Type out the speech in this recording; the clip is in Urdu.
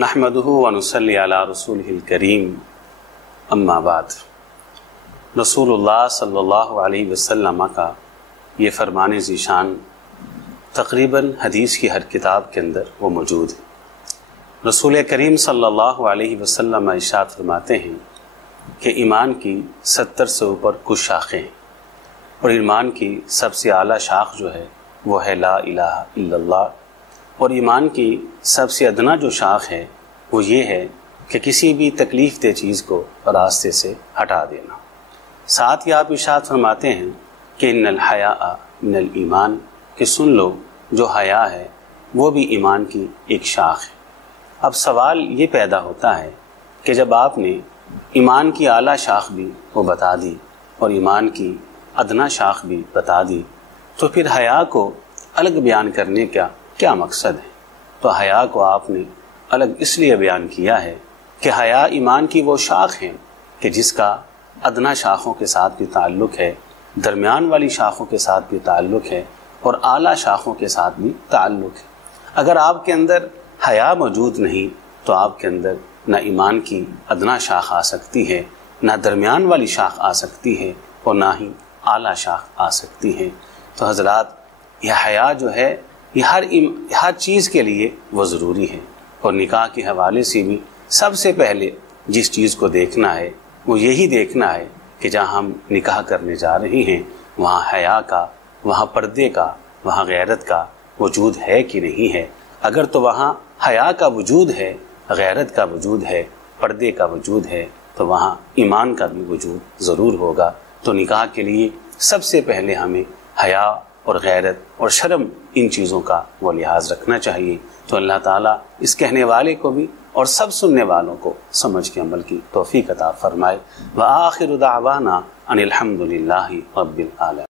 نحمدہ ونصلی علی رسولہ الکریم اما بعد۔ رسول اللہ صلی اللہ علیہ وسلم کا یہ فرمان ذیشان تقریباً حدیث کی ہر کتاب کے اندر وہ موجود ہے۔ رسول کریم صلی اللہ علیہ وسلم ارشاد فرماتے ہیں کہ ایمان کی 70 سے اوپر کچھ شاخیں ہیں، اور ایمان کی سب سے اعلیٰ شاخ جو ہے وہ ہے لا الہ الا اللہ، اور ایمان کی سب سے ادنا جو شاخ ہے وہ یہ ہے کہ کسی بھی تکلیف دہ چیز کو راستے سے ہٹا دینا۔ ساتھ ہی آپ ارشاد فرماتے ہیں کہ ان الحیاء من الایمان، کہ سن لو جو حیا ہے وہ بھی ایمان کی ایک شاخ ہے۔ اب سوال یہ پیدا ہوتا ہے کہ جب آپ نے ایمان کی اعلیٰ شاخ بھی وہ بتا دی اور ایمان کی ادنا شاخ بھی بتا دی، تو پھر حیا کو الگ بیان کرنے کا کیا مقصد ہے؟ تو حیا کو آپ نے الگ اس لیے بیان کیا ہے کہ حیا ایمان کی وہ شاخ ہے کہ جس کا ادنا شاخوں کے ساتھ بھی تعلق ہے، درمیان والی شاخوں کے ساتھ بھی تعلق ہے، اور اعلیٰ شاخوں کے ساتھ بھی تعلق ہے۔ اگر آپ کے اندر حیا موجود نہیں تو آپ کے اندر نہ ایمان کی ادنا شاخ آ سکتی ہے، نہ درمیان والی شاخ آ سکتی ہے، اور نہ ہی اعلیٰ شاخ آ سکتی ہے۔ تو حضرات، یہ حیا جو ہے یہ ہر چیز کے لیے وہ ضروری ہے، اور نکاح کے حوالے سے بھی سب سے پہلے جس چیز کو دیکھنا ہے وہ یہی دیکھنا ہے کہ جہاں ہم نکاح کرنے جا رہے ہیں وہاں حیا کا، وہاں پردے کا، وہاں غیرت کا وجود ہے کہ نہیں ہے۔ اگر تو وہاں حیا کا وجود ہے، غیرت کا وجود ہے، پردے کا وجود ہے، تو وہاں ایمان کا بھی وجود ضرور ہوگا۔ تو نکاح کے لیے سب سے پہلے ہمیں حیا اور غیرت اور شرم، ان چیزوں کا وہ لحاظ رکھنا چاہیے۔ تو اللہ تعالیٰ اس کہنے والے کو بھی اور سب سننے والوں کو سمجھ کے عمل کی توفیق عطا فرمائے۔ وآخر دعوانا ان الحمد للہ رب العالمین۔